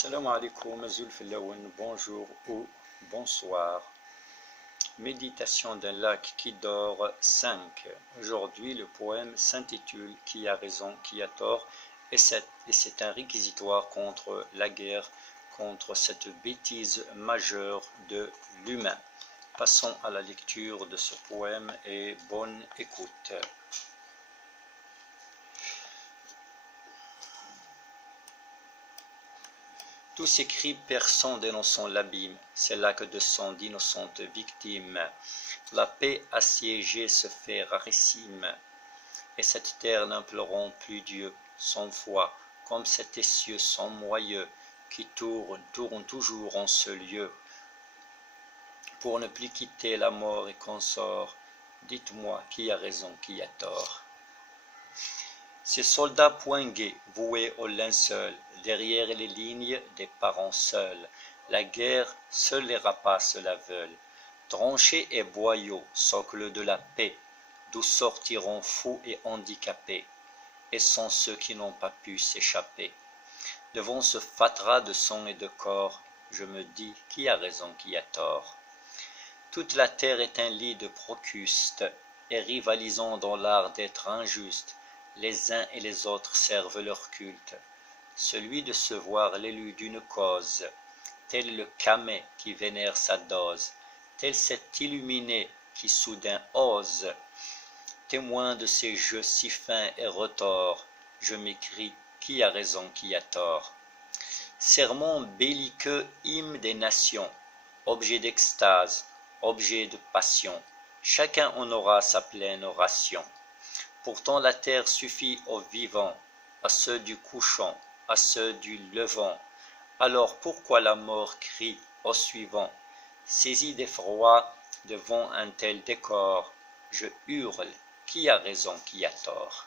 Salam alaikum, bonjour ou bonsoir. Méditation d'un lac qui dort 5. Aujourd'hui, le poème s'intitule Qui a raison, qui a tort, et c'est un réquisitoire contre la guerre, contre cette bêtise majeure de l'humain. Passons à la lecture de ce poème et bonne écoute. Tous ces cris perçants dénonçant l'abîme, c'est là que descendent d'innocentes victimes. La paix assiégée se fait rarissime, et cette terre n'implorant plus Dieu, sans foi, comme cet essieu sans moyeu, qui tourne toujours en ce lieu. Pour ne plus quitter la mort et consort, dites-moi qui a raison, qui a tort. Ces soldats poingués, voués au linceul, derrière les lignes des parents seuls, la guerre, seuls les rapaces la veulent. Tranchés et boyaux, socle de la paix, d'où sortiront fous et handicapés, et sont ceux qui n'ont pas pu s'échapper. Devant ce fatras de sang et de corps, je me dis qui a raison, qui a tort. Toute la terre est un lit de procustes, et rivalisant dans l'art d'être injuste, les uns et les autres servent leur culte, celui de se voir l'élu d'une cause, tel le camé qui vénère sa dose, tel cet illuminé qui soudain ose. Témoin de ces jeux si fins et retors, je m'écrie qui a raison, qui a tort. Sermon belliqueux, hymne des nations, objet d'extase, objet de passion, chacun en aura sa pleine ration. Pourtant la terre suffit aux vivants, à ceux du couchant, à ceux du levant. Alors pourquoi la mort crie au suivant? Saisi d'effroi devant un tel décor, je hurle, qui a raison, qui a tort?